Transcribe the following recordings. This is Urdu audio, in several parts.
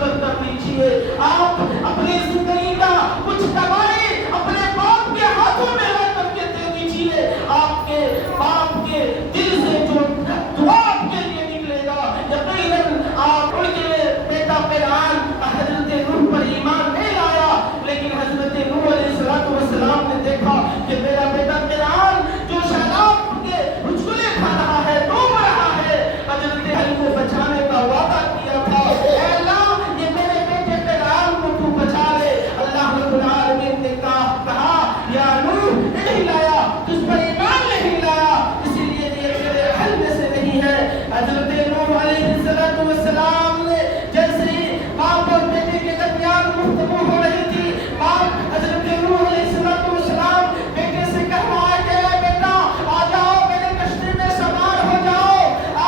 صبر کر لیجیے. آپ اپنی زندگی کا کچھ کمائی اپنے باپ کے ہاتھوں میں لا کر کے دے دیجیے. آپ کے باپ کے دل سے جو دعا آپ کے لیے نکلے گا یقیناً آپ ان کے بیٹا فرعون حضرت نوح پر ایمان نہیں لایا لیکن حضرت نوح علیہ السلام نے دیکھا کہ میرا بیٹا فرعون جو شراب کے اچھلے کھا رہا ہے ڈوب رہا ہے حضرت نوح کو بچانے کا وعدہ کیا تھا. اے اللہ یہ میرے بیٹے فرعون کو تو بچا لے. اللہ رب العالمین نے کہا یا نوح نہیں لایا تجھ پر ایمان نہیں لایا اسی لیے یہ میرے اہل میں سے نہیں ہے. حضرت نوح علیہ السلام نے جیسے ہی باپ اور بیٹے کے درمیان گفتگو ہو رہی تھی باپ حضرت نوح علیہ السلام بیٹے سے کہا کہ اے بیٹا آ جاؤ میرے کشتی میں سوار ہو جاؤ.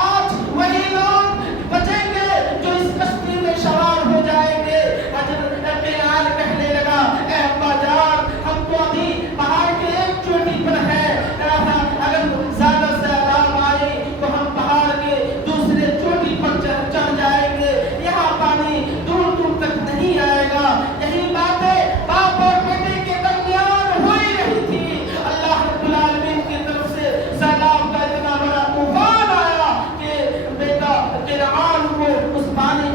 آج وہی لوگ بچیں گے جو اس کشتی میں سوار ہو جائیں گے. حضرت فرعون کہنے لگا اے ابا جان ہم تو ابھی پہاڑ کے ایک چوٹی پر ہیں اگر زیادہ سیلاب آئے تو ہم پہاڑ کے دوسرے چوٹی پر چڑھ جائیں گے. یہاں پانی دور دور تک نہیں آئے گا. یہی باتیں باپ اور بیٹے کے درمیان ہوئی رہی تھی. اللہ رب العالمین کی طرف سے سیلاب کا اتنا بڑا طوفان آیا کہ بیٹا فرعون کو اس پانی